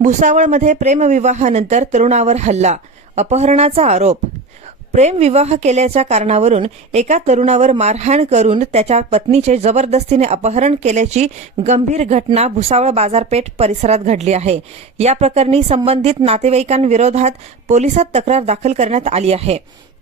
भुसावळमध्ये प्रेमविवाहानंतर तरुणावर हल्ला, अपहरणाचा आरोप. प्रेमविवाह केल्याच्या कारणावरून एका तरुणावर मारहाण करून त्याच्या पत्नीचे जबरदस्तीने अपहरण केल्याची गंभीर घटना भुसावळ बाजारपेठ परिसरात घडली आहे. या प्रकरणी संबंधित नातेवाईकांविरोधात पोलिसात तक्रार दाखल करण्यात आली आहे.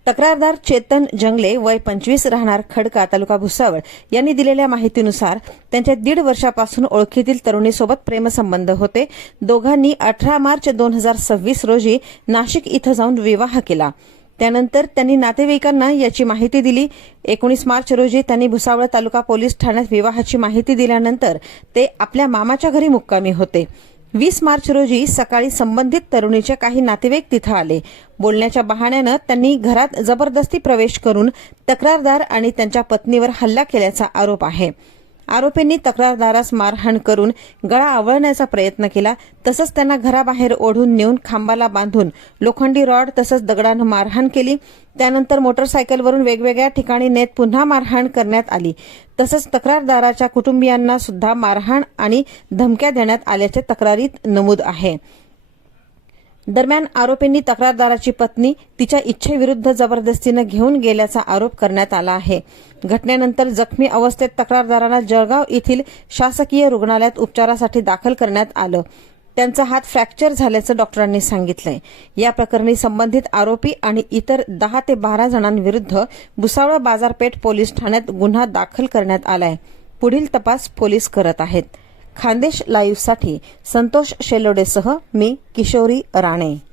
तक्रारदार चेतन जंगले वय 25 राहणार खडका तालुका भुसावळ यांनी दिलेल्या माहितीनुसार त्यांच्या 1.5 वर्षापासून ओळखीतील तरुणीसोबत प्रेमसंबंध होते. दोघांनी 18 मार्च 2026 रोजी नाशिक इथं जाऊन विवाह केला. त्यानंतर त्यांनी नातेवाईकांना याची माहिती दिली. 19 मार्च रोजी त्यांनी भुसावळ तालुका पोलीस ठाण्यात विवाहाची माहिती दिल्यानंतर ते आपल्या मामाच्या घरी मुक्कामी होते. 20 मार्च रोजी सकाळी संबंधित तरुणीचे काही नातेवाईक तिथं आले. बोलण्याच्या बहाण्यानं त्यांनी घरात जबरदस्ती प्रवेश करून तक्रारदार आणि त्यांच्या पत्नीवर हल्ला केल्याचा आरोप आहे. आरोपींनी तक्रारदारास मारहाण करून गळा आवळण्याचा प्रयत्न केला. तसंच त्यांना घराबाहेर ओढून नेऊन खांबाला बांधून लोखंडी रॉड तसंच दगडानं मारहाण केली. त्यानंतर मोटरसायकलवरून वेगवेगळ्या ठिकाणी नेत पुन्हा मारहाण करण्यात आली. तसंच तक्रारदाराच्या कुटुंबियांना सुद्धा मारहाण आणि धमक्या देण्यात आल्याचे तक्रारीत नमूद आहे. दरम्यान आरोपींनी तक्रारदाराची पत्नी तिच्या इच्छेविरुद्ध जबरदस्तीनं घेऊन गेल्याचा आरोप करण्यात आला आहे. घटनेनंतर जखमी अवस्थेत तक्रारदारांना जळगाव येथील शासकीय रुग्णालयात उपचारासाठी दाखल करण्यात आलं. त्यांचा हात फ्रॅक्चर झाल्याचं डॉक्टरांनी सांगितलंय. या प्रकरणी संबंधित आरोपी आणि इतर 10 ते 12 जणांविरुद्ध भुसावळ बाजारपेठ पोलीस ठाण्यात गुन्हा दाखल करण्यात आलाय. पुढील तपास पोलीस करत आहेत. खानदेश लाईव्हसाठी संतोष शेलोडेसह मी किशोरी राणे.